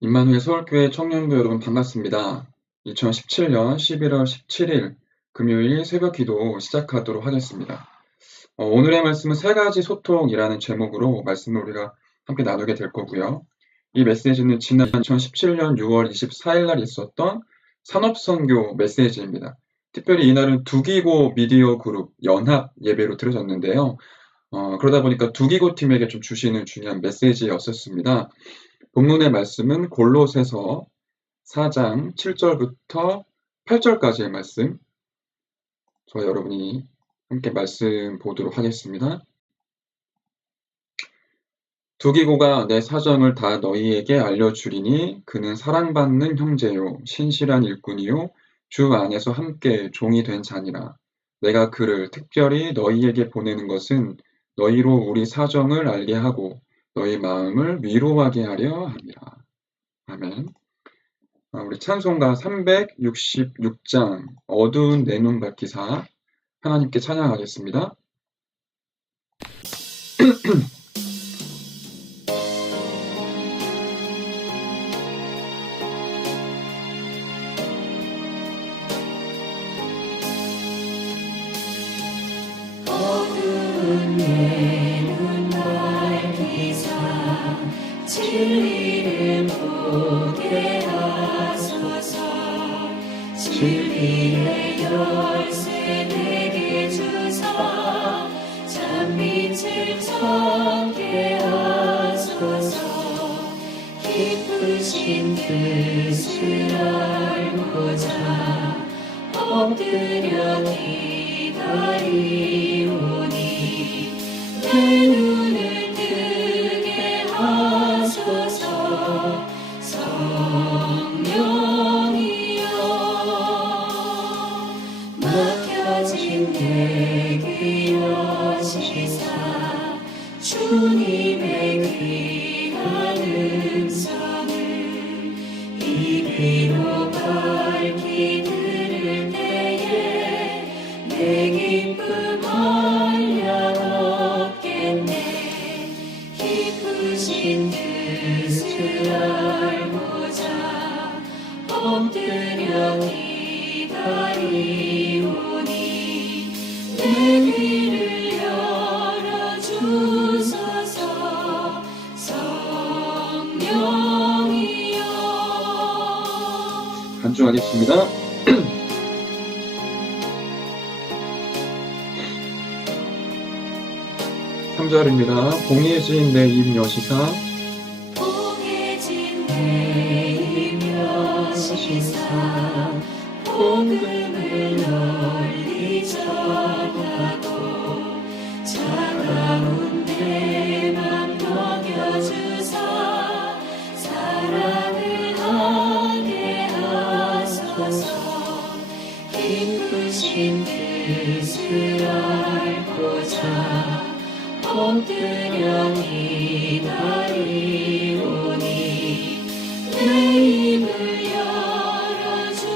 임마누엘 서울교회 청년부 여러분 반갑습니다. 2017년 11월 17일 금요일 새벽 기도 시작하도록 하겠습니다. 오늘의 말씀은 세 가지 소통이라는 제목으로 말씀을 우리가 함께 나누게 될 거고요. 이 메시지는 지난 2017년 6월 24일 날 있었던 산업선교 메시지입니다. 특별히 이날은 두기고 미디어 그룹 연합 예배로 드려졌는데요. 그러다 보니까 두기고 팀에게 좀 주시는 중요한 메시지였었습니다. 본문의 말씀은 골로새서 4장 7절부터 8절까지의 말씀, 저와 여러분이 함께 말씀 보도록 하겠습니다. 두기고가 내 사정을 다 너희에게 알려주리니 그는 사랑받는 형제요 신실한 일꾼이요 주 안에서 함께 종이 된 자니라. 내가 그를 특별히 너희에게 보내는 것은 너희로 우리 사정을 알게 하고 너희 마음을 위로하게 하려 함이라. 아멘. 우리 찬송가 366장 어두운 내 눈 밝히사 하나님께 찬양하겠습니다. 어두운 내 눈 밝히사 진리를 보게 하소서. 진리의 열쇠 내게 주사 참빛을 찾게 하소서. 기쁘신 뜻을 알고자 엎드려 기다리오니 내 눈을 뜨게 하소서. 성령이여 막혀진 내 귀 여시사 주님의 귀한 음성을 입으로 밝히 들을 때에 내 기쁨 한량 얻겠네. 기쁘신 뜻을 알고자 엎드려 기다리오니 내 귀를 열어주소서. 성령이여 간주하겠습니다. 3절입니다. 봉해진 내 입 여시사 봉해진 내 입 여시사 복음을 널리 전하고 차가운 내 맘 녹여주사 사랑을 하게 하소서. 기쁘신 뜻을 알고자 엎드려 기다리오니 내 입을 열어주소서.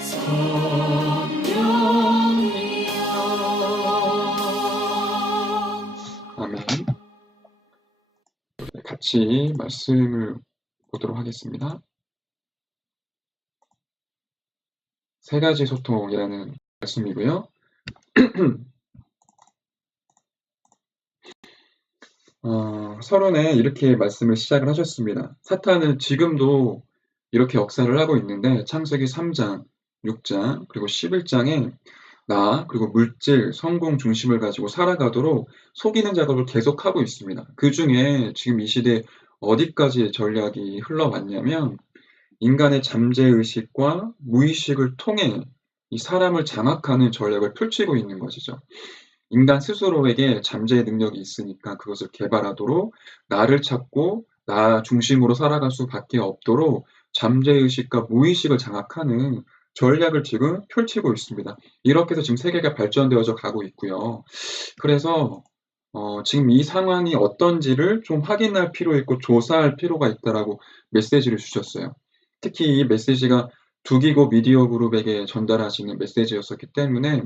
성령이여 아멘. 같이 말씀을 보도록 하겠습니다. 세 가지 소통이라는 말씀이고요. 서론에 이렇게 말씀을 시작을 하셨습니다. 사탄은 지금도 이렇게 역사를 하고 있는데 창세기 3장, 6장, 그리고 11장에 나, 그리고 물질, 성공 중심을 가지고 살아가도록 속이는 작업을 계속하고 있습니다. 그 중에 지금 이 시대에 어디까지 전략이 흘러왔냐면 인간의 잠재의식과 무의식을 통해 이 사람을 장악하는 전략을 펼치고 있는 것이죠. 인간 스스로에게 잠재의 능력이 있으니까 그것을 개발하도록 나를 찾고 나 중심으로 살아갈 수밖에 없도록 잠재의식과 무의식을 장악하는 전략을 지금 펼치고 있습니다. 이렇게 해서 지금 세계가 발전되어져 가고 있고요. 그래서 지금 이 상황이 어떤지를 좀 확인할 필요 있고 조사할 필요가 있다라고 메시지를 주셨어요. 특히 이 메시지가 두기고 미디어 그룹에게 전달하시는 메시지였었기 때문에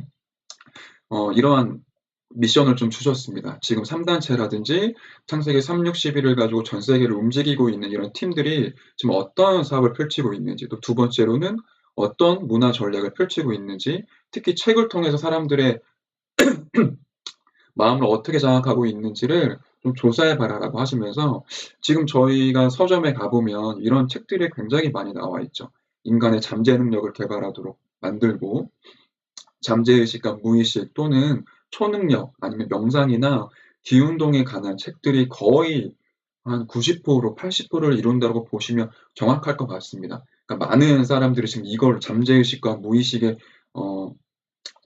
이러한 미션을 좀 주셨습니다. 지금 3단체라든지 창세기 3, 6, 11을 가지고 전 세계를 움직이고 있는 이런 팀들이 지금 어떤 사업을 펼치고 있는지, 또 두 번째로는 어떤 문화 전략을 펼치고 있는지, 특히 책을 통해서 사람들의 마음을 어떻게 장악하고 있는지를 좀 조사해봐라라고 하시면서 지금 저희가 서점에 가보면 이런 책들이 굉장히 많이 나와 있죠. 인간의 잠재 능력을 개발하도록 만들고 잠재의식과 무의식 또는 초능력 아니면 명상이나 기운동에 관한 책들이 거의 한 90%, 80%를 이룬다고 보시면 정확할 것 같습니다. 그러니까 많은 사람들이 지금 이걸 잠재의식과 무의식에 어,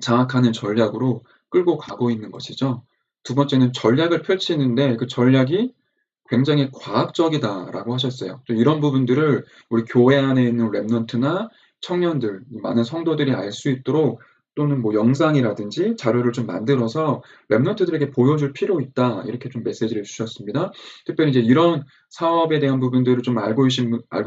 장악하는 전략으로 끌고 가고 있는 것이죠. 두 번째는 전략을 펼치는데 그 전략이 굉장히 과학적이다라고 하셨어요. 또 이런 부분들을 우리 교회 안에 있는 랩런트나 청년들, 많은 성도들이 알 수 있도록 또는 뭐 영상이라든지 자료를 좀 만들어서 랩런트들에게 보여줄 필요 있다. 이렇게 좀 메시지를 주셨습니다. 특별히 이제 이런 사업에 대한 부분들을 좀 알고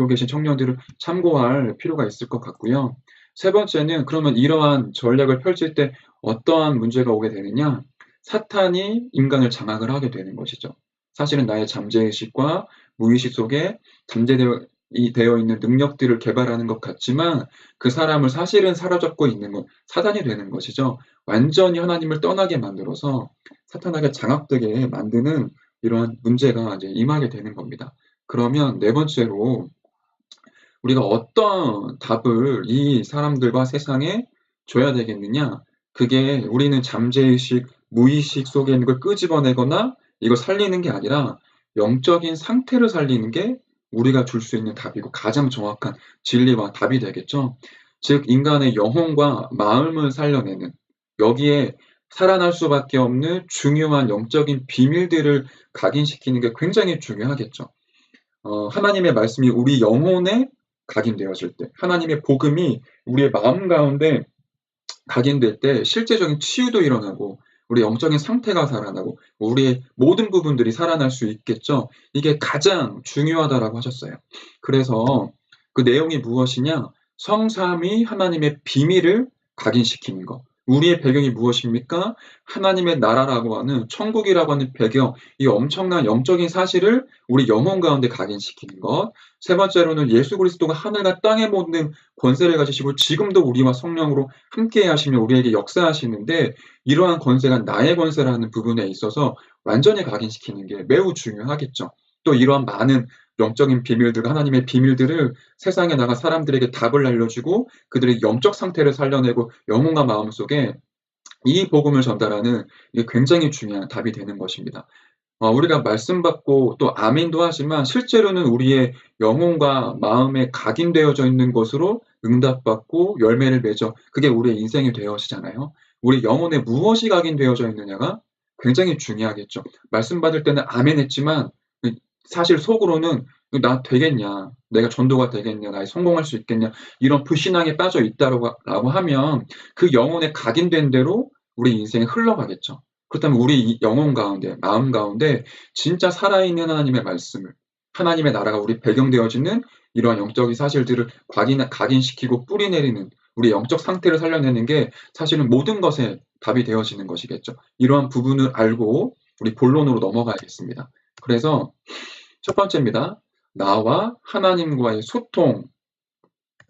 계신 청년들을 참고할 필요가 있을 것 같고요. 세 번째는 그러면 이러한 전략을 펼칠 때 어떠한 문제가 오게 되느냐? 사탄이 인간을 장악을 하게 되는 것이죠. 사실은 나의 잠재의식과 무의식 속에 잠재되어 있는 능력들을 개발하는 것 같지만 그 사람을 사실은 사로잡고 있는 건 사단이 되는 것이죠. 완전히 하나님을 떠나게 만들어서 사탄에게 장악되게 만드는 이러한 문제가 이제 임하게 되는 겁니다. 그러면 네 번째로 우리가 어떤 답을 이 사람들과 세상에 줘야 되겠느냐? 그게 우리는 잠재의식, 무의식 속에 있는 걸 끄집어내거나 이걸 살리는 게 아니라 영적인 상태를 살리는 게 우리가 줄 수 있는 답이고 가장 정확한 진리와 답이 되겠죠. 즉, 인간의 영혼과 마음을 살려내는 여기에 살아날 수밖에 없는 중요한 영적인 비밀들을 각인시키는 게 굉장히 중요하겠죠. 하나님의 말씀이 우리 영혼에 각인되었을 때, 하나님의 복음이 우리의 마음 가운데 각인될 때 실제적인 치유도 일어나고 우리 영적인 상태가 살아나고 우리의 모든 부분들이 살아날 수 있겠죠. 이게 가장 중요하다라고 하셨어요. 그래서 그 내용이 무엇이냐? 성삼위 하나님의 비밀을 각인시키는 것. 우리의 배경이 무엇입니까? 하나님의 나라라고 하는 천국이라고 하는 배경, 이 엄청난 영적인 사실을 우리 영혼 가운데 각인시키는 것. 세 번째로는 예수 그리스도가 하늘과 땅의 모든 권세를 가지시고 지금도 우리와 성령으로 함께 하시며 우리에게 역사하시는데 이러한 권세가 나의 권세라는 부분에 있어서 완전히 각인시키는 게 매우 중요하겠죠. 또 이러한 많은 영적인 비밀들, 하나님의 비밀들을 세상에 나가 사람들에게 답을 알려주고 그들의 영적 상태를 살려내고 영혼과 마음 속에 이 복음을 전달하는 이게 굉장히 중요한 답이 되는 것입니다. 우리가 말씀 받고 또 아멘도 하지만 실제로는 우리의 영혼과 마음에 각인되어져 있는 것으로 응답받고 열매를 맺어 그게 우리의 인생이 되어지잖아요. 우리 영혼에 무엇이 각인되어져 있느냐가 굉장히 중요하겠죠. 말씀 받을 때는 아멘 했지만 사실 속으로는 나 되겠냐, 내가 전도가 되겠냐, 나 성공할 수 있겠냐 이런 불신앙에 빠져 있다라고 하면 그 영혼에 각인된 대로 우리 인생이 흘러가겠죠. 그렇다면 우리 영혼 가운데, 마음 가운데 진짜 살아있는 하나님의 말씀을, 하나님의 나라가 우리 배경되어지는 이러한 영적인 사실들을 각인시키고 뿌리내리는 우리 영적 상태를 살려내는 게 사실은 모든 것에 답이 되어지는 것이겠죠. 이러한 부분을 알고 우리 본론으로 넘어가야겠습니다. 그래서 첫 번째입니다. 나와 하나님과의 소통.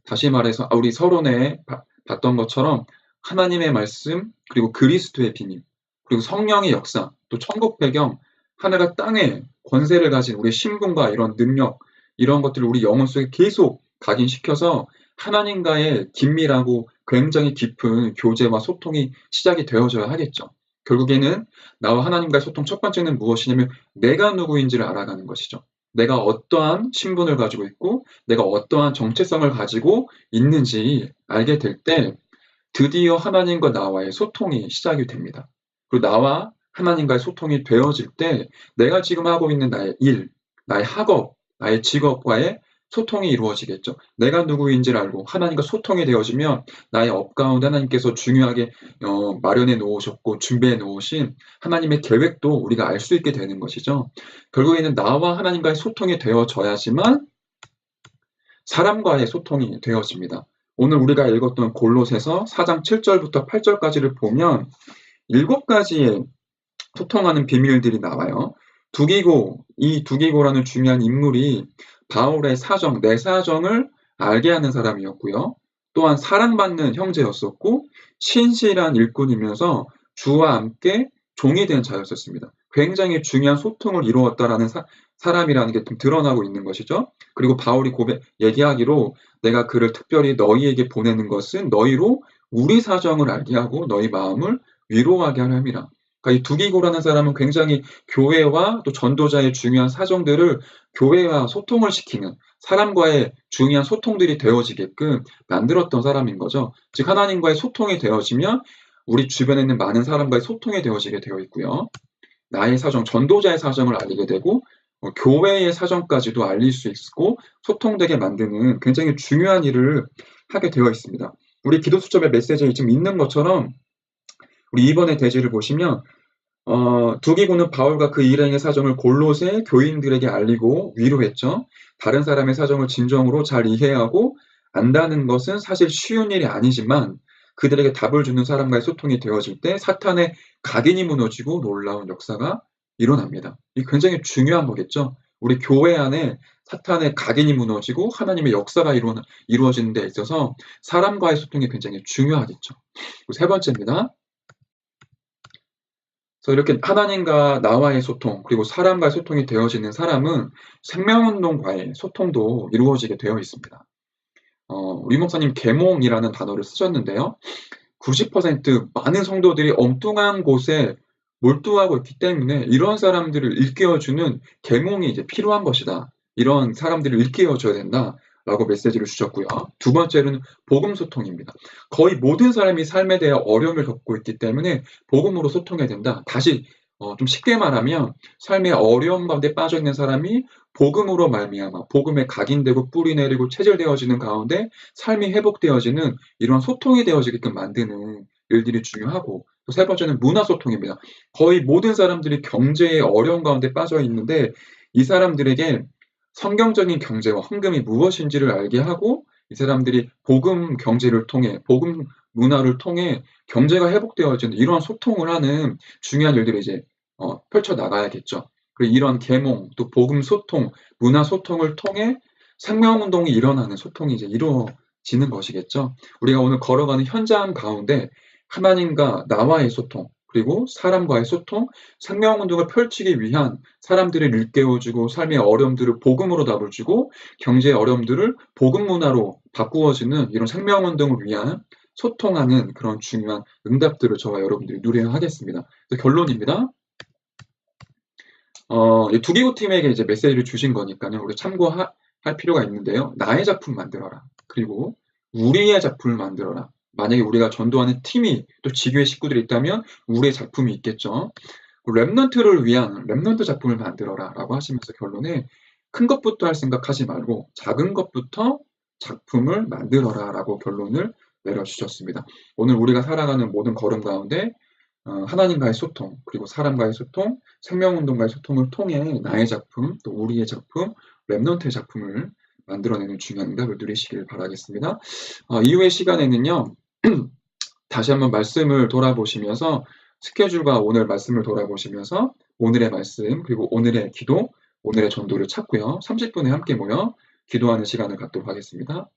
다시 말해서 우리 서론에 봤던 것처럼 하나님의 말씀, 그리고 그리스도의 비밀, 그리고 성령의 역사, 또 천국 배경, 하늘과 땅의 권세를 가진 우리 신분과 이런 능력, 이런 것들을 우리 영혼 속에 계속 각인시켜서 하나님과의 긴밀하고 굉장히 깊은 교제와 소통이 시작이 되어져야 하겠죠. 결국에는 나와 하나님과의 소통 첫 번째는 무엇이냐면 내가 누구인지를 알아가는 것이죠. 내가 어떠한 신분을 가지고 있고 내가 어떠한 정체성을 가지고 있는지 알게 될 때 드디어 하나님과 나와의 소통이 시작이 됩니다. 그리고 나와 하나님과의 소통이 되어질 때 내가 지금 하고 있는 나의 일, 나의 학업, 나의 직업과의 소통이 이루어지겠죠. 내가 누구인지를 알고 하나님과 소통이 되어지면 나의 업 가운데 하나님께서 중요하게 마련해 놓으셨고 준비해 놓으신 하나님의 계획도 우리가 알 수 있게 되는 것이죠. 결국에는 나와 하나님과의 소통이 되어져야지만 사람과의 소통이 되어집니다. 오늘 우리가 읽었던 골로새서 4장 7절부터 8절까지를 보면 7가지의 소통하는 비밀들이 나와요. 두기고, 이 두기고라는 중요한 인물이 바울의 사정, 내 사정을 알게 하는 사람이었고요. 또한 사랑받는 형제였었고 신실한 일꾼이면서 주와 함께 종이 된 자였었습니다. 굉장히 중요한 소통을 이루었다라는 사람이라는 게 좀 드러나고 있는 것이죠. 그리고 바울이 얘기하기로 내가 그를 특별히 너희에게 보내는 것은 너희로 우리 사정을 알게 하고 너희 마음을 위로하게 하려 함이라. 그러니까 이 두기고라는 사람은 굉장히 교회와 또 전도자의 중요한 사정들을 교회와 소통을 시키는 사람과의 중요한 소통들이 되어지게끔 만들었던 사람인 거죠. 즉 하나님과의 소통이 되어지면 우리 주변에 있는 많은 사람과의 소통이 되어지게 되어 있고요. 나의 사정, 전도자의 사정을 알리게 되고 교회의 사정까지도 알릴 수 있고 소통되게 만드는 굉장히 중요한 일을 하게 되어 있습니다. 우리 기도수첩의 메시지에 지금 있는 것처럼 우리 이번의 대지를 보시면 두기고는 바울과 그 일행의 사정을 골로새 교인들에게 알리고 위로했죠. 다른 사람의 사정을 진정으로 잘 이해하고 안다는 것은 사실 쉬운 일이 아니지만 그들에게 답을 주는 사람과의 소통이 되어질 때 사탄의 각인이 무너지고 놀라운 역사가 일어납니다. 이 굉장히 중요한 거겠죠. 우리 교회 안에 사탄의 각인이 무너지고 하나님의 역사가 이루어지는 데 있어서 사람과의 소통이 굉장히 중요하겠죠. 그리고 세 번째입니다. 그래서 이렇게 하나님과 나와의 소통, 그리고 사람과의 소통이 되어지는 사람은 생명운동과의 소통도 이루어지게 되어 있습니다. 우리 목사님 계몽이라는 단어를 쓰셨는데요. 90% 많은 성도들이 엉뚱한 곳에 몰두하고 있기 때문에 이런 사람들을 일깨워주는 계몽이 이제 필요한 것이다. 이런 사람들을 일깨워줘야 된다라고 메시지를 주셨고요. 두 번째로는 복음 소통입니다. 거의 모든 사람이 삶에 대해 어려움을 겪고 있기 때문에 복음으로 소통해야 된다. 다시 좀 쉽게 말하면 삶의 어려움 가운데 빠져 있는 사람이 복음으로 말미암아 복음에 각인되고 뿌리 내리고 체질되어지는 가운데 삶이 회복되어지는 이런 소통이 되어지게끔 만드는 일들이 중요하고 또 세 번째는 문화 소통입니다. 거의 모든 사람들이 경제의 어려움 가운데 빠져 있는데 이 사람들에게 성경적인 경제와 헌금이 무엇인지를 알게 하고 이 사람들이 복음 경제를 통해 복음 문화를 통해 경제가 회복되어지는 이러한 소통을 하는 중요한 일들을 이제 펼쳐 나가야겠죠. 그리고 이런 계몽, 또 복음 소통, 문화 소통을 통해 생명운동이 일어나는 소통이 이제 이루어지는 것이겠죠. 우리가 오늘 걸어가는 현장 가운데 하나님과 나와의 소통, 그리고 사람과의 소통, 생명운동을 펼치기 위한 사람들을 일깨워주고 삶의 어려움들을 복음으로 답을 주고 경제의 어려움들을 복음 문화로 바꾸어지는 이런 생명운동을 위한 소통하는 그런 중요한 응답들을 저와 여러분들이 누려야 하겠습니다. 그래서 결론입니다. 두기고 팀에게 이제 메시지를 주신 거니까요. 우리 참고할 필요가 있는데요. 나의 작품 만들어라. 그리고 우리의 작품을 만들어라. 만약에 우리가 전도하는 팀이 또 지교의 식구들이 있다면 우리의 작품이 있겠죠. 렘넌트를 위한 렘넌트 작품을 만들어라 라고 하시면서 결론에 큰 것부터 할 생각하지 말고 작은 것부터 작품을 만들어라 라고 결론을 내려주셨습니다. 오늘 우리가 살아가는 모든 걸음 가운데 하나님과의 소통, 그리고 사람과의 소통, 생명운동과의 소통을 통해 나의 작품, 또 우리의 작품, 렘넌트의 작품을 만들어내는 중요한 응답을 누리시길 바라겠습니다. 이후의 시간에는요. 다시 한번 말씀을 돌아보시면서 스케줄과 오늘 말씀을 돌아보시면서 오늘의 말씀, 그리고 오늘의 기도, 오늘의 전도를 찾고요. 30분에 함께 모여 기도하는 시간을 갖도록 하겠습니다.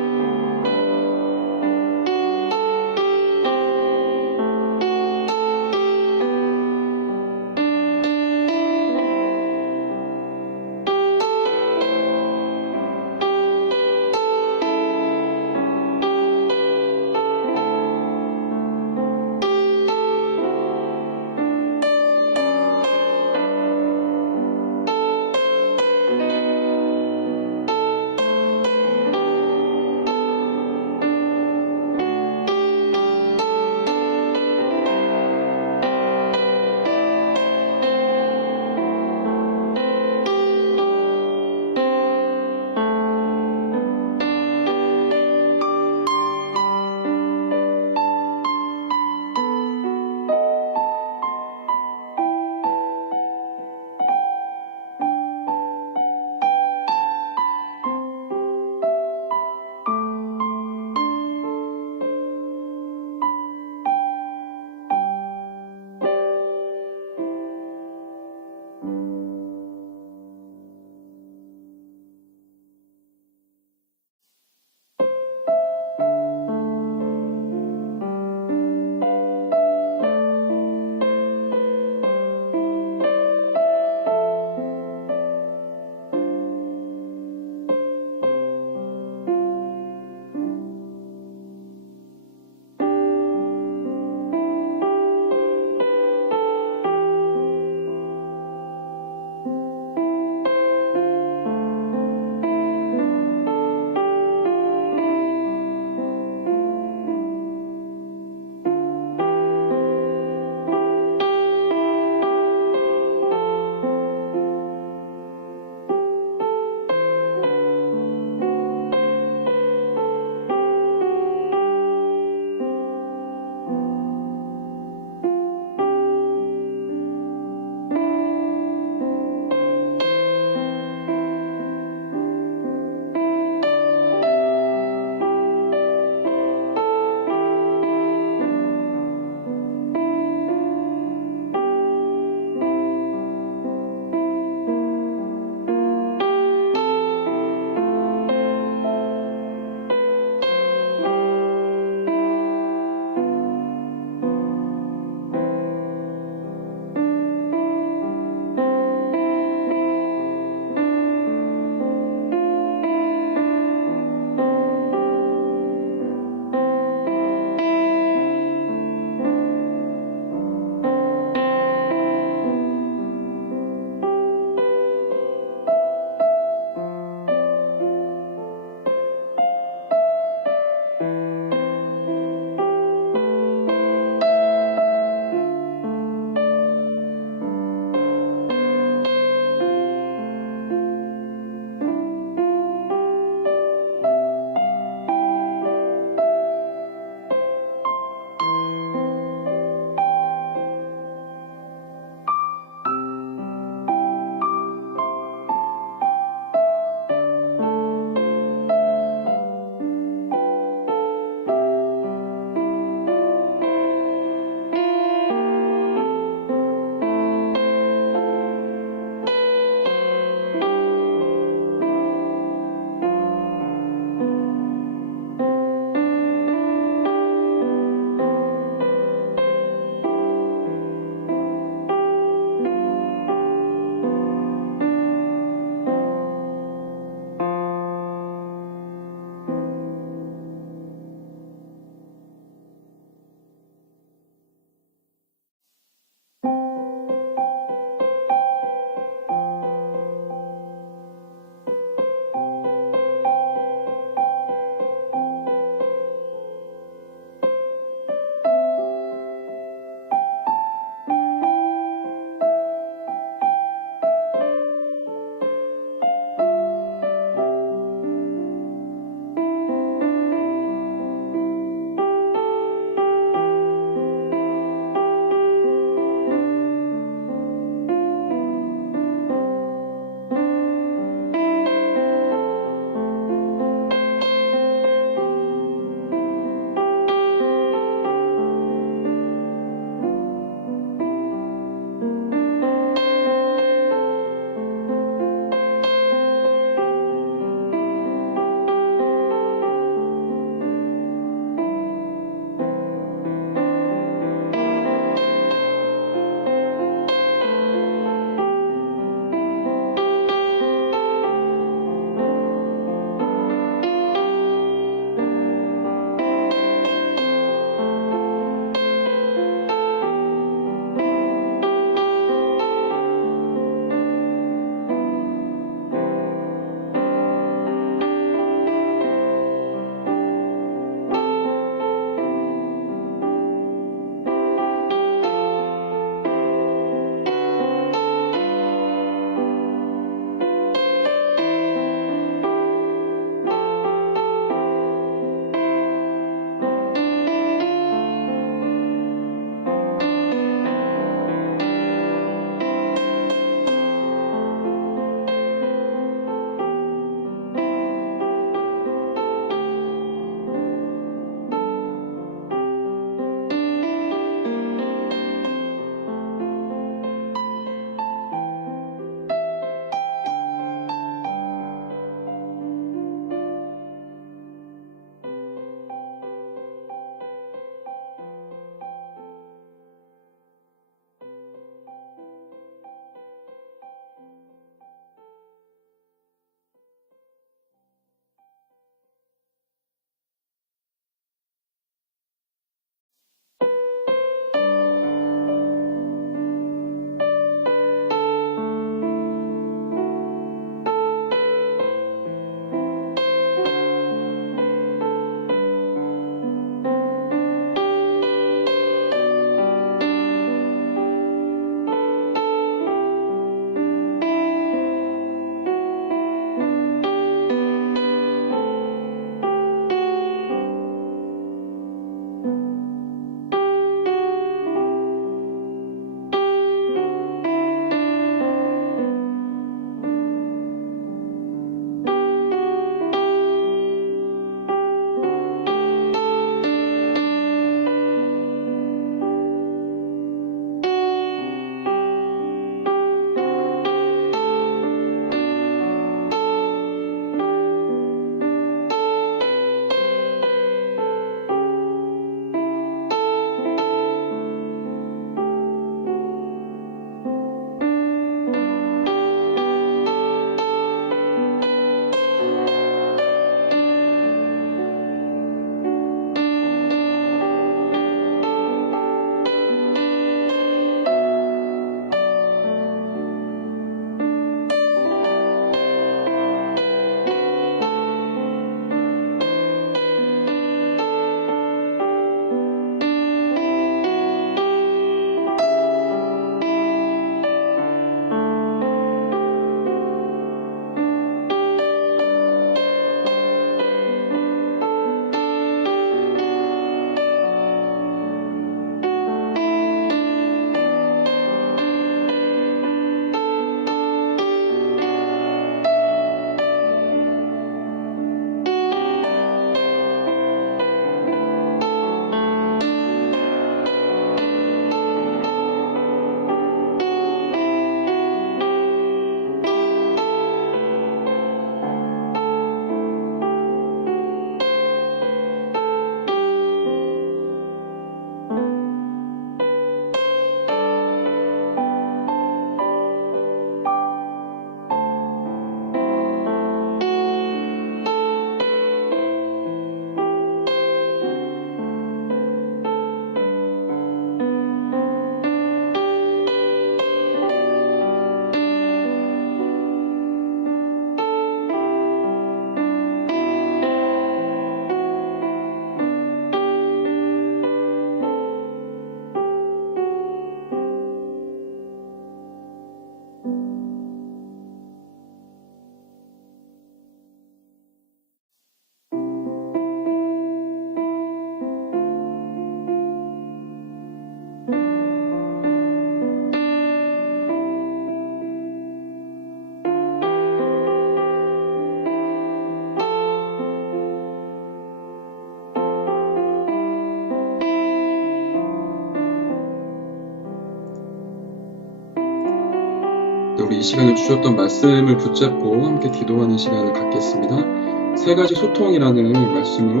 우리 이 시간에 주셨던 말씀을 붙잡고 함께 기도하는 시간을 갖겠습니다. 세 가지 소통이라는 말씀으로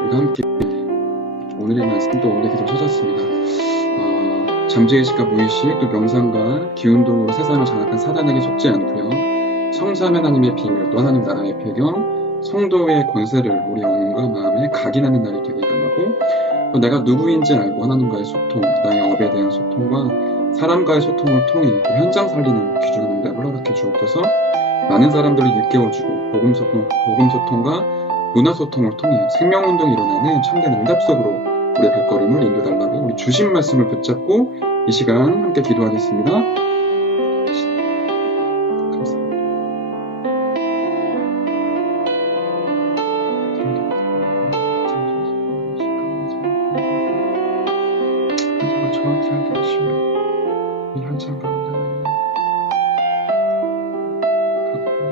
우리가 함께 오늘의 말씀 또 오늘의 기도를 찾았습니다. 잠재의식과 무의식 또 명상과 기운동으로 세상을 장악한 사단에게 속지 않고요. 성삼 하나님의 비밀 또 하나님 나라의 배경 성도의 권세를 우리 영혼과 마음에 각인하는 날이 되길 원하고 또 내가 누구인지 알고 하나님과의 소통 나의 업에 대한 소통과 사람과의 소통을 통해 현장 살리는 귀중한 응답을 허락해 주옵소서. 많은 사람들을 일깨워주고 복음소통과 문화소통을 통해 생명운동이 일어나는 참된 응답 속으로 우리의 발걸음을 인도달라고 우리 주신 말씀을 붙잡고 이 시간 함께 기도하겠습니다. 감사합니다. 현장을 정확히 알게 하시며 이 현장 가운데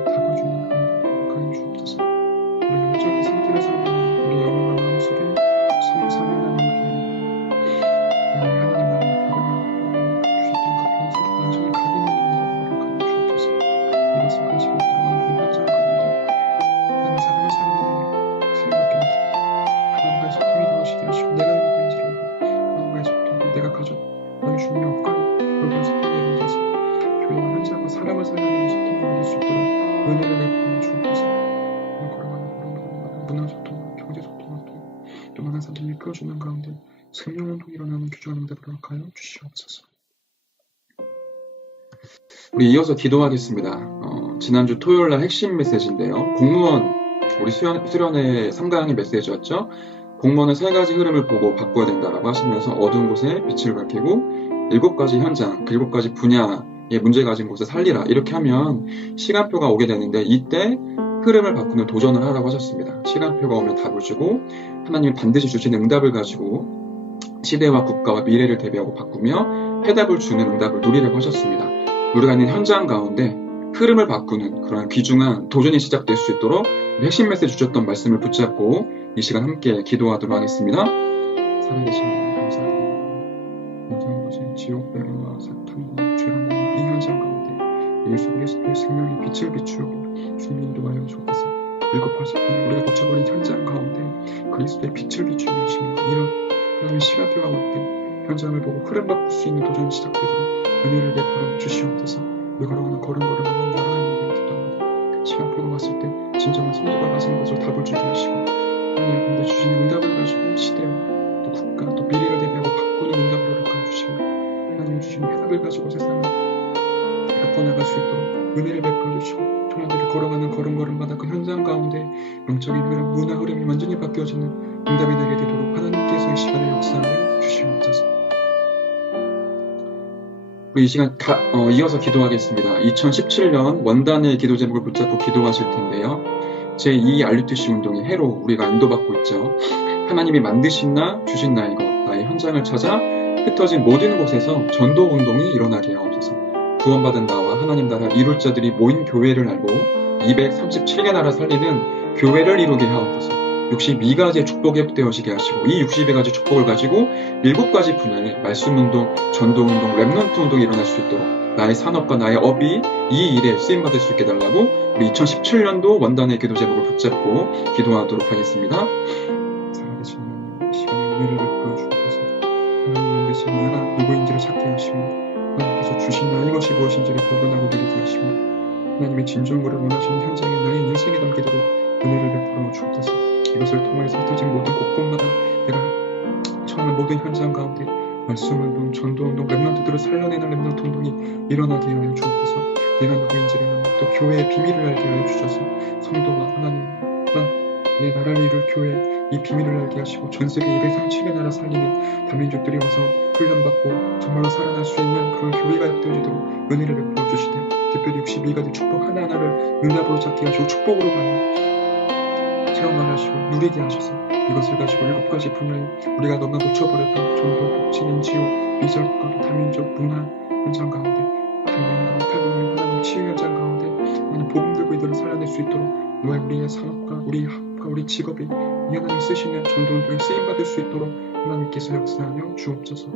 다가주는 가까이 주옵소서. 우리 영적인 상태를 살리는 우리 영혼과 마음속에 성삼위 하나님께 하나님 나라의 배경을 주셨던 그 변수를 완전히 각인하는 응답을 허락하여 주옵소서. 이것을 가지고 들어가는 이 현장 가운데 하나님 사람을 살리는 생각밖에 하나님과의 소통이 되어지게 하시고 내가 누구인지를 알고 하나님과의 소통과 내가 가져 너희 주님의 업과 그런 소통에 이루어져서 교회와 현장과 사람을 살려내는 소통을 이룰 수 있도록 은혜를 베풀어 주옵소서. 걸어가는 문화소통과 경제소통을 통해 또 많은 사람들이 이끌어주는 가운데 생명운동이 일어나는 귀중한 응답을 허락하여 주시옵소서. 우리 이어서 기도하겠습니다. 지난주 토요일날 핵심 메시지인데요. 공무원 우리 수련회 3강의 메시지였죠. 공무원은 세 가지 흐름을 보고 바꿔야 된다라고 하시면서 어두운 곳에 빛을 밝히고 7가지 현장, 7가지 분야의 문제 가진 곳에 살리라 이렇게 하면 시간표가 오게 되는데 이때 흐름을 바꾸는 도전을 하라고 하셨습니다. 시간표가 오면 답을 주고 하나님이 반드시 주시는 응답을 가지고 시대와 국가와 미래를 대비하고 바꾸며 해답을 주는 응답을 누리라고 하셨습니다. 우리가 있는 현장 가운데 흐름을 바꾸는 그런 귀중한 도전이 시작될 수 있도록 핵심 메시지 주셨던 말씀을 붙잡고 이 시간 함께 기도하도록 하겠습니다. 살아계신 하나님 감사합니다. 모든 것에 지옥 배로와 사탄과 죄가 많은 이 현장 가운데 예수 그리스도의 생명의 빛을 비추고 주님 인도하여 주옵소서. 7가지 우리가 놓쳐버린 현장 가운데 그리스도의 빛을 비추게 하시며 이런 하나님의 시간표가 올 때 현장을 보고 흐름 바꿀 수 있는 도전이 시작되도록 은혜를 베풀어 주시옵소서. 우리가 걸어가는 걸음걸음을 하나님에게 기도합니다. 시간표가 왔을 때 진정한 성도가 가진 것을 답을 주게 하시고 하나님 가운데 주시는 응답을 가지고 시대와 또 국가 또 미래를 대비하고 바꾸는 응답을 허락하여 주시고 하나님이 주시는 해답을 가지고 세상을 바꿔나갈 수 있도록 은혜를 베풀어 주시고 청년들이 걸어가는 걸음걸음마다 그 현장 가운데 영적인 흐름, 문화 흐름이 완전히 바뀌어지는 응답이 되게 되도록 하나님께서 이 시간에 역사하여 주시옵소서. 우리 이 시간 이어서 기도하겠습니다. 2017년 원단의 기도 제목을 붙잡고 기도하실 텐데요. 제2 RUTC 운동의 해로 우리가 인도받고 있죠. 하나님이 만드신 나, 주신 나의 것, 나의 현장을 찾아 흩어진 모든 곳에서 전도 운동이 일어나게 하옵소서. 구원받은 나와 하나님 나라 이룰 자들이 모인 교회를 알고 237개 나라 살리는 교회를 이루게 하옵소서. 62가지의 축복이 되어지게 하시고 이 62가지 축복을 가지고 7가지 분야의 말씀운동, 전도운동, 랩넌트 운동이 일어날 수 있도록 나의 산업과 나의 업이 이 일에 쓰임받을 수 있게 달라고 우리 2017년도 원단의 기도 제목을 붙잡고 기도하도록 하겠습니다. 살아계신 하나님, 이 시간에 은혜를 베풀어 주옵소서. 하나님 만드신 나가 누구인지를 찾게 하시며 하나님께서 주신 나 이것이 무엇인지를 발견하고 누리게 하시며 하나님의 진정으로 원하시는 현장에 나의 인생에 담기도록 은혜를 베풀어 주옵소서. 이것을 통해서 흩어진 모든 곳곳마다 내가 처하는 모든 현장 가운데 말씀운동, 전도운동, 랩넌트들을 살려내는 랩넌트 운동이 일어나게 하여 주옵소서. 내가 누구인지를 알고 또 교회의 비밀을 알게 하여 주셔서 성도와 하나님과 내 나라를 이룰 교회 이 비밀을 알게 하시고 전세계 237개 나라 살리는 다민족들이 와서 훈련받고 정말로 살아날 수 있는 그런 교회가 되어지도록 은혜를 베풀어 주시되 특별히 62가지 축복 하나하나를 응답으로 찾게 하시고 축복으로 받는 체험을 하시고 누리게 하셔서 이것을 가지고 7가지 분야에 우리가 너무나 놓쳐버렸던 전도, 복지, NGO, 미절국가, 다민족, 문화 현장 가운데 교회와 탈북민 하나님 치유 현장 가운데 하나님 복음 들고 이들을 살려낼 수 있도록 우리의 산업과 우리 학과 우리 직업이 이 하나님 쓰시는 전도운동에 쓰임받을 수 있도록 하나님께서 역사하여 주옵소서.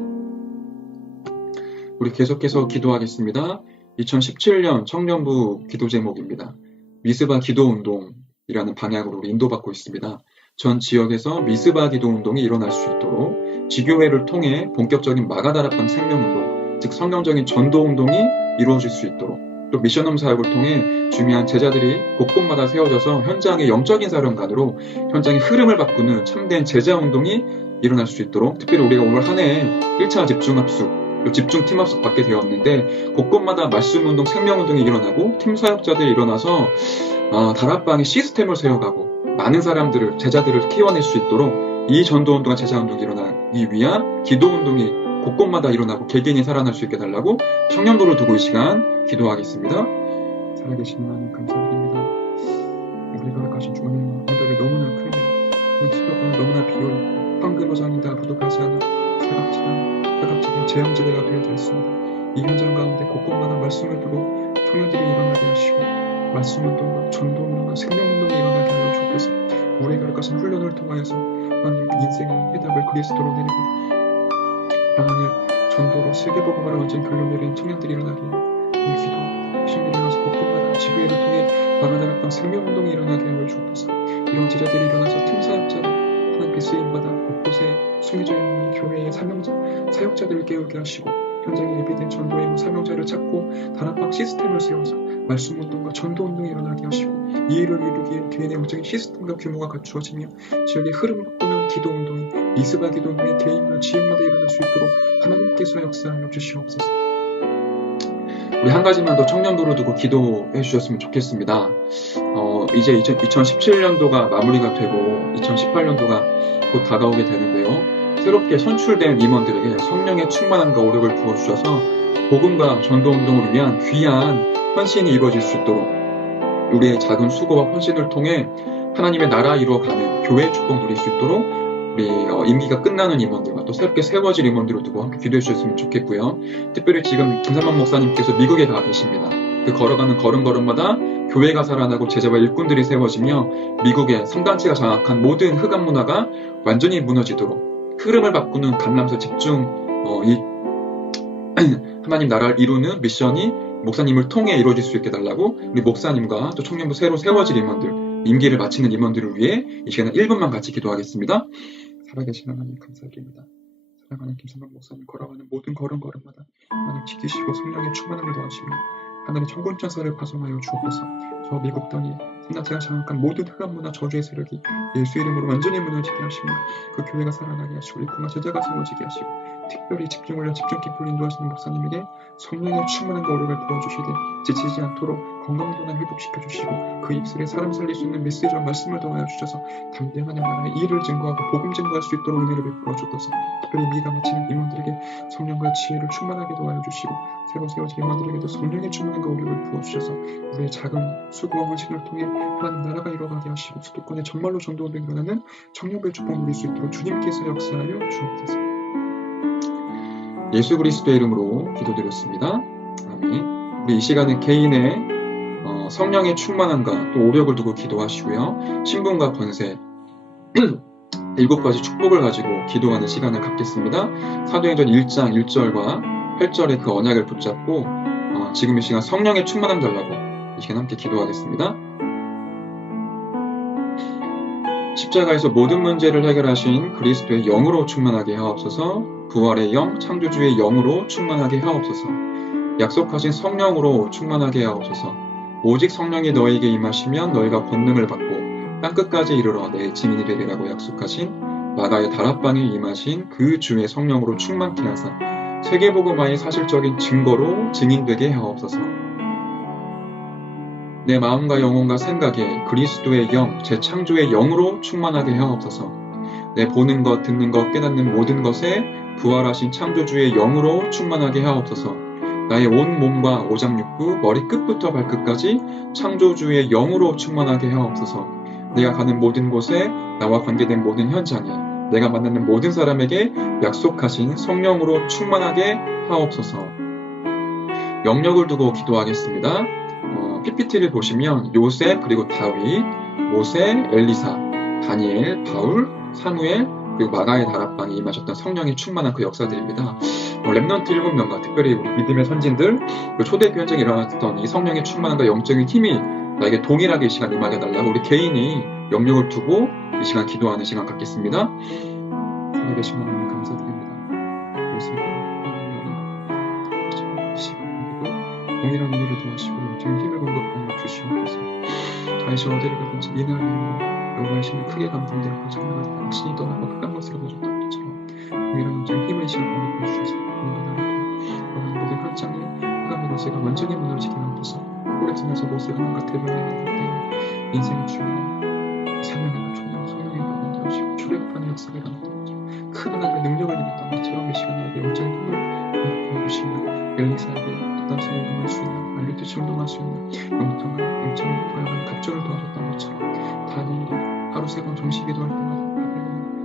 우리 계속해서 기도하겠습니다. 2017년 청년부 기도 제목입니다. 미스바 기도운동이라는 방향으로 우리 인도받고 있습니다. 전 지역에서 미스바 기도운동이 일어날 수 있도록 지교회를 통해 본격적인 마가다락방 생명운동, 즉 성경적인 전도운동이 이루어질 수 있도록, 또 미션홈 사역을 통해 중요한 제자들이 곳곳마다 세워져서 현장의 영적인 사령관으로 현장의 흐름을 바꾸는 참된 제자운동이 일어날 수 있도록, 특별히 우리가 올 한 해에 1차 집중합숙, 집중 팀합숙 받게 되었는데 곳곳마다 말씀운동, 생명운동이 일어나고 팀 사역자들이 일어나서 다락방의 시스템을 세워가고 많은 사람들을, 제자들을 키워낼 수 있도록 이 전도운동과 제자운동이 일어나기 위한 기도운동이 곳곳마다 일어나고 개개인이 살아날 수 있게 달라고 청년부를 두고 이 시간 기도하겠습니다. 살아계신 하나님 감사드립니다. 우리가 허락하신 주님의 응답이 너무나 크네요. 수도권은 너무나 비어있고 황금어장이 다 부족하지 않아 사각지대 재앙지대가 되어져 있습니다. 이 현장 가운데 곳곳마다 말씀을 두고 청년들이 일어나게 하시고 말씀운동과 전도운동과 생명운동이 일어나게 하여 주옵소서. 우리가 허락하신 훈련을 통하여서 하나님 인생의 해답을 그리스도로 내리고 하나님 전도로 세계복음화를 완전히 결론내린 청년들이 일어나게 하여 기도합니다. 신이 일어나서 곳곳마다 지교회를 통해 마가다락방 생명운동이 일어나게 하여 주옵소서. 이런 제자들이 일어나서 팀 사역자로 하나님께 쓰임받아 곳곳에 숨겨져 있는 교회의 사역자들을 깨우게 하시고 현장에 예비된 전도의 사명자를 찾고 다락방 시스템을 세워서 말씀운동과 전도운동이 일어나게 하시고 이 일을 이루기에 개인의 영적인 시스템과 규모가 갖추어지며 지역의 흐름을 바꾸는 기도운동이 미스바 기도운동이 개인과 지역마다 일어날 수 있도록 하나님께서 역사하여 주시옵소서. 우리 한 가지만 더 청년부를 두고 기도해 주셨으면 좋겠습니다. 이제 2017년도가 마무리가 되고 2018년도가 곧 다가오게 되는데요. 새롭게 선출된 임원들에게 성령의 충만함과 오력을 부어주셔서 복음과 전도운동을 위한 귀한 헌신이 이루어질 수 있도록 우리의 작은 수고와 헌신을 통해 하나님의 나라 이루어가는 교회의 축복 누릴 수 있도록 우리 임기가 끝나는 임원들과 또 새롭게 세워질 임원들을 두고 함께 기도해 주셨으면 좋겠고요. 특별히 지금 김삼만 목사님께서 미국에 가 계십니다. 그 걸어가는 걸음걸음마다 교회가 살아나고 제자와 일꾼들이 세워지며 미국의 성단체가 장악한 모든 흑암 문화가 완전히 무너지도록 흐름을 바꾸는 감람서 집중 하나님 나라를 이루는 미션이 목사님을 통해 이루어질 수 있게 달라고 우리 목사님과 또 청년부 새로 세워질 임원들, 임기를 마치는 임원들을 위해 이 시간에 1분만 같이 기도하겠습니다. 살아계신 하나님 감사드립니다. 사랑하는 김삼만 목사님 걸어가는 모든 걸음걸음마다 하나님 지키시고 성령의 충만함을 더하시며 하나님의 천군천사를 파송하여 주옵소서. 저 미국 땅이 성단체가 장악한 모든 흑암 문화 저주의 세력이 예수 이름으로 완전히 무너지게 하시며 그 교회가 살아나게 하시고 일꾼과 제자가 세워지게 하시고 특별히 집중을 집중 기쁨을 인도하시는 목사님에게 성령의 충만함과 오력을 부어주시되 지치지 않도록 건강도나 회복시켜 주시고 그 입술에 사람 살릴 수 있는 메시지와 말씀을 더하여 주셔서 담대한 나라의 일을 증거하고 복음 증거할 수 있도록 은혜를 베풀어 주옵소서. 특별히 미가 마치는 임원들에게 성령과 지혜를 충만하게 더하여 주시고 새로 세워진 임원들에게도 성령의 충만함과 오력을 부어주셔서 우리의 작은 수고와 헌신을 통해 하나님 나라가 이뤄가게 하시고 수도권에 정말로 전도운동이 일어나는 청년부의 축복 누릴 수 있도록 주님께서 역사하여 주옵소서. 예수 그리스도의 이름으로 기도드렸습니다. 아멘. 우리 이 시간은 개인의 성령의 충만함과 또 오력을 두고 기도하시고요. 신분과 권세 7가지 축복을 가지고 기도하는 시간을 갖겠습니다. 사도행전 1장 1절과 8절의 그 언약을 붙잡고 지금 이 시간 성령의 충만함 달라고 이 시간 함께 기도하겠습니다. 십자가에서 모든 문제를 해결하신 그리스도의 영으로 충만하게 하옵소서. 부활의 영, 창조주의 영으로 충만하게 하옵소서. 약속하신 성령으로 충만하게 하옵소서. 오직 성령이 너에게 임하시면 너희가 권능을 받고 땅끝까지 이르러 내 증인이 되리라고 약속하신 마가의 다락방에 임하신 그 주의 성령으로 충만케 하사 세계복음화의 사실적인 증거로 증인되게 하옵소서. 내 마음과 영혼과 생각에 그리스도의 영, 재창조의 영으로 충만하게 하옵소서. 내 보는 것, 듣는 것, 깨닫는 모든 것에 부활하신 창조주의 영으로 충만하게 하옵소서. 나의 온 몸과 오장육부, 머리 끝부터 발끝까지 창조주의 영으로 충만하게 하옵소서. 내가 가는 모든 곳에 나와 관계된 모든 현장에 내가 만나는 모든 사람에게 약속하신 성령으로 충만하게 하옵소서. 영역을 두고 기도하겠습니다. PPT를 보시면 요셉 그리고 다윗, 모세, 엘리사, 다니엘, 바울, 사무엘, 그리고 마가의 다락방에 임하셨던 성령이 충만한 그 역사들입니다. 렘넌트 7명과 특별히 우리 믿음의 선진들, 그 초대교회 현장에 일어났던 이 성령의 충만함과 영적인 힘이 나에게 동일하게 이 시간 임하게 달라고 우리 개인이 영역을 두고 이 시간 기도하는 시간 갖겠습니다. 살아계신 하나님 감사드립니다. 이 시간에도 동일한 일을 도와주시고 영적인 힘을 공급하여 주시옵소서. 다시 어디를 가든지 이 나라에 여호와의 신을 크게 감동되고 찬양하다 신이 떠나고 극한 것을 보셨던 것처럼 동일한 영적인 힘을 이 시간 공급해 주셔서 오늘 나라도 모든 현장에 흑암의 것을 완전히 무너지게 만드셔서 호랩산에서 모세가 남과 대변을 때 인생의 중요한 사명과 총명 소명의 법을 되어주시고 출애굽하는 역사가 일어났던 것처럼 큰 하나님의 능력을 일어났던 것처럼 이 시간에 영적인 힘을 공급해 주시며 엘리사에게 또다시 운동할 수 있는 알류듯이 운동할 수 있는 영통한 영적인 보약을 각종을 도와줬던 것처럼 다니엘이 하루 3번 정식 기도할 때마다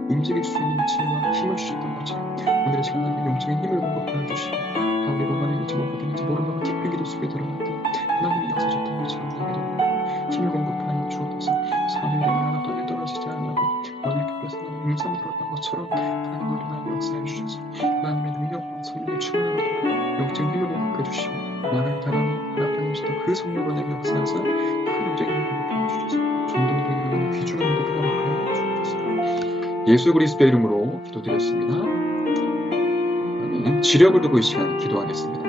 움직일 수 있는 지혜와 힘을 주셨던 것처럼 오늘의 시간에 영적인 힘을 공급하여 주시고 바울이 로마에 일지 못 받았는지 모른다고 깊은 기도 속에 들어갔던 하나님이 역사셨던 것처럼 나에게도 힘을 공급하여 주옵소서. 사무엘이 하나 떠내 떨어지지 않냐고 언약궤에서 음성을 들었던 것처럼 하나님을 나에게 역사해 주셔서 하나님의 능력과 성령의 충만함으로 영적인 힘을 공급해 주시고 나를 다락방이시던 그 성령으로 내게 역사하사 큰 영적인 힘을 공급하여 주셔서 전동들에게 귀중한 일을 허락하여 주옵소서. 예수 그리스도의 이름으로 기도드렸습니다. 아멘. 지력을 두고 이 시간 기도하겠습니다.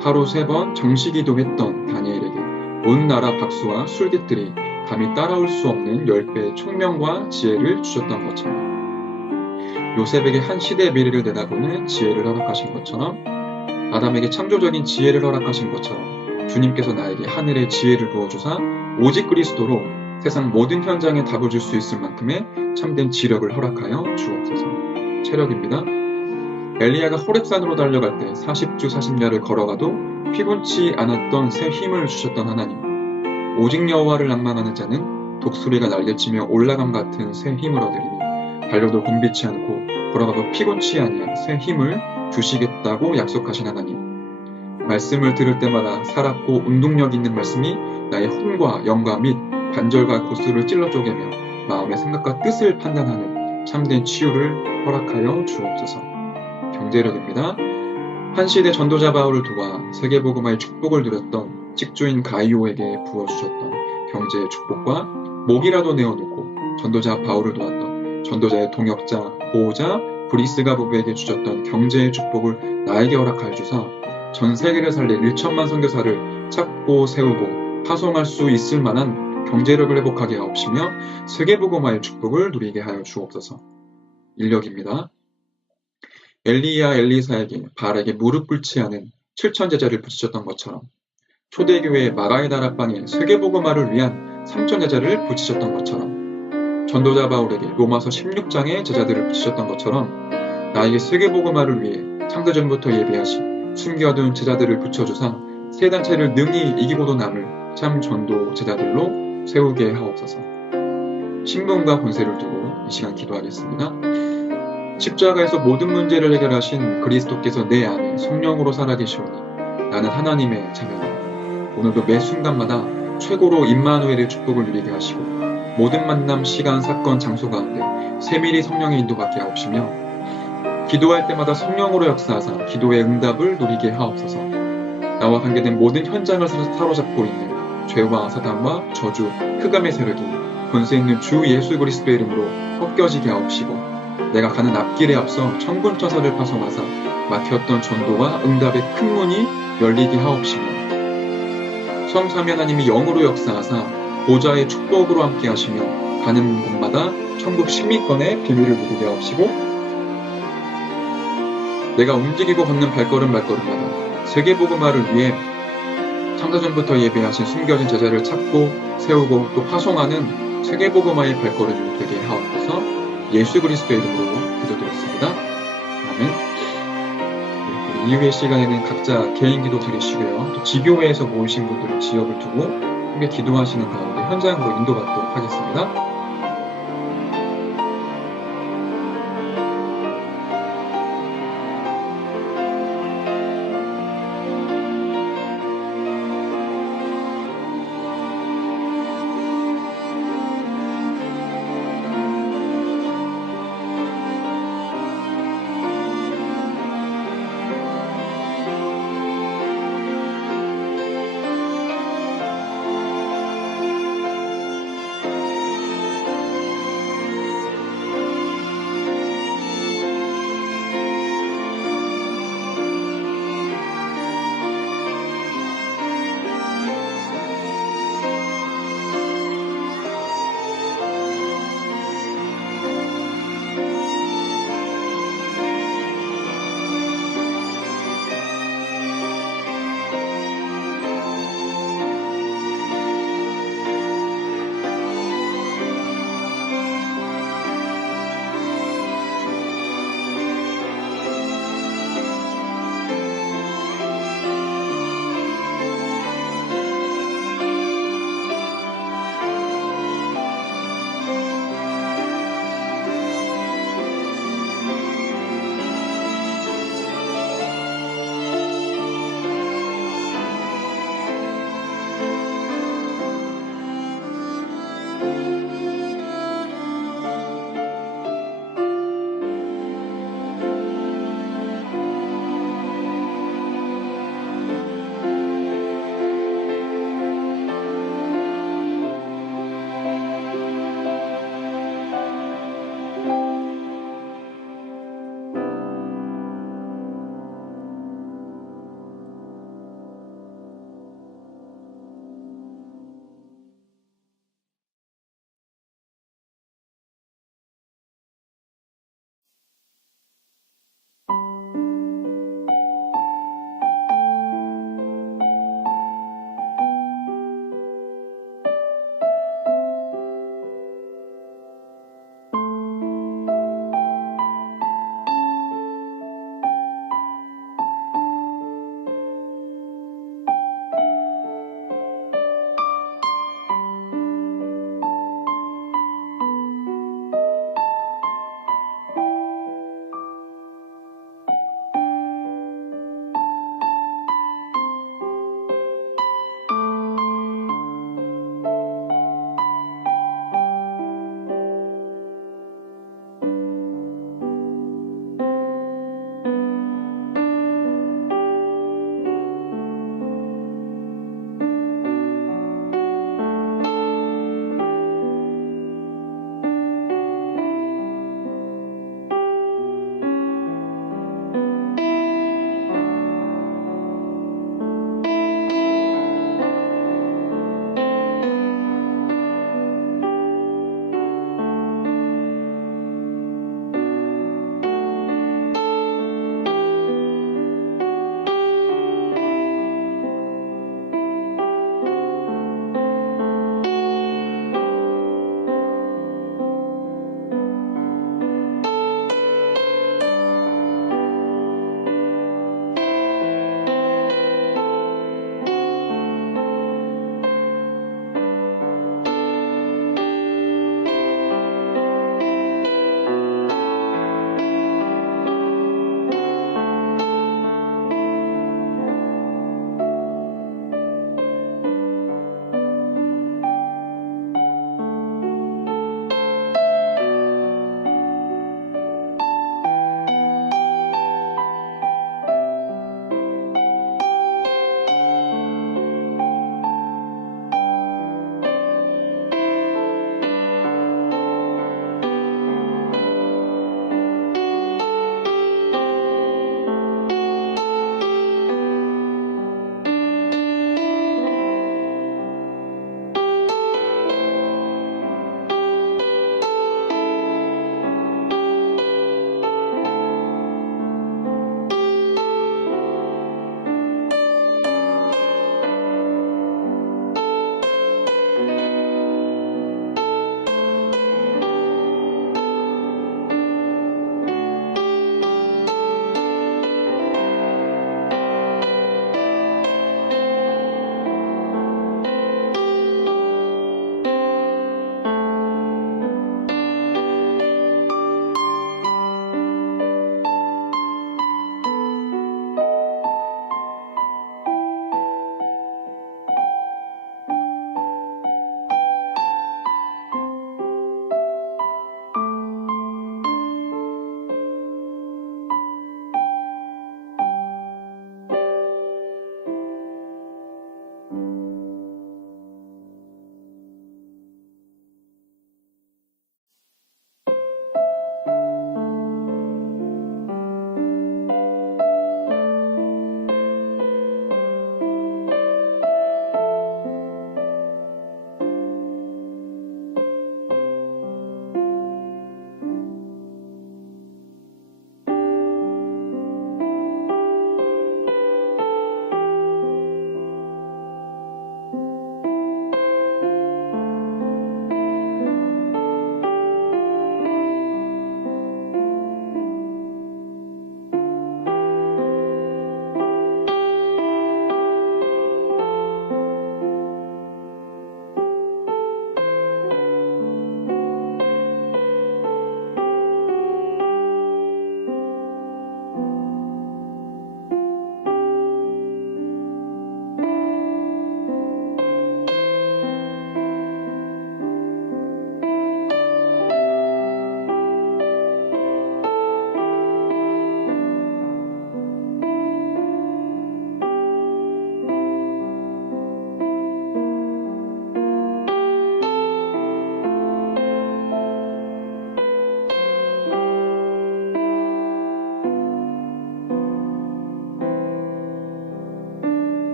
하루 3번 정식 기도했던 다니엘에게 온 나라 박수와 술객들이 감히 따라올 수 없는 10배의 총명과 지혜를 주셨던 것처럼 요셉에게 한 시대의 미래를 내다보는 지혜를 허락하신 것처럼 아담에게 창조적인 지혜를 허락하신 것처럼 주님께서 나에게 하늘의 지혜를 부어주사 오직 그리스도로 세상 모든 현장에 답을 줄 수 있을 만큼의 참된 지력을 허락하여 주옵소서. 체력입니다. 엘리야가 호렙산으로 달려갈 때 40주 40야를 걸어가도 피곤치 않았던 새 힘을 주셨던 하나님, 오직 여호와를 낭만하는 자는 독수리가 날개치며 올라감 같은 새 힘을 얻으리니 달려도 곤비치 않고 걸어가도 피곤치 아니한 새 힘을 주시겠다고 약속하신 하나님, 말씀을 들을 때마다 살았고 운동력 있는 말씀이 나의 혼과 영과 및 관절과 고수를 찔러 쪼개며 마음의 생각과 뜻을 판단하는 참된 치유를 허락하여 주옵소서. 경제력입니다. 한 시대 전도자 바울을 도와 세계복음화의 축복을 누렸던 직주인 가이오에게 부어주셨던 경제의 축복과 목이라도 내어놓고 전도자 바울을 도왔던 전도자의 동역자, 보호자 브리스가 부부에게 주셨던 경제의 축복을 나에게 허락하여 주사 전 세계를 살릴 1천만 선교사를 찾고 세우고 파송할 수 있을 만한 경제력을 회복하게 하옵시며 세계복음화의 축복을 누리게 하여 주옵소서. 인력입니다. 엘리야 엘리사에게 바알에게 무릎 꿇지 않은 7천 제자를 붙이셨던 것처럼 초대교회의 마가의 다락방에 세계복음화를 위한 3천 제자를 붙이셨던 것처럼 전도자 바울에게 로마서 16장의 제자들을 붙이셨던 것처럼 나에게 세계복음화를 위해 창세전부터 예배하신 숨겨둔 제자들을 붙여주사 세 단체를 능히 이기고도 남을 참 전도 제자들로 세우게 하옵소서. 신분과 권세를 두고 이 시간 기도하겠습니다. 십자가에서 모든 문제를 해결하신 그리스도께서 내 안에 성령으로 살아계시오니 나는 하나님의 자녀다. 오늘도 매 순간마다 최고로 임마누엘의 축복을 누리게 하시고 모든 만남, 시간, 사건, 장소 가운데 세밀히 성령의 인도받게 하옵시며 기도할 때마다 성령으로 역사하사 기도의 응답을 누리게 하옵소서. 나와 관계된 모든 현장을 사로잡고 있는 죄와 사단과 저주, 흑암의 세력이 권세 있는 주 예수 그리스도의 이름으로 꺾여지게 하옵시고 내가 가는 앞길에 앞서 천군천사를 파송하사 막혔던 전도와 응답의 큰 문이 열리게 하옵시며 성삼위 하나님이 영으로 역사하사 보좌의 축복으로 함께 하시며 가는 곳마다 천국 십미권의 비밀을 누리게 하옵시고 내가 움직이고 걷는 발걸음마다 세계복음화를 위해 창세전부터 예배하신 숨겨진 제자를 찾고 세우고 또 파송하는 세계복음화의 발걸음이 되게 하옵소서. 예수 그리스도의 이름으로 기도드렸습니다. 아멘. 이후의 시간에는 각자 개인 기도 드리시고요. 또 지교회에서 모이신 분들은 지역을 두고 함께 기도하시는 가운데 현장으로 인도받도록 하겠습니다.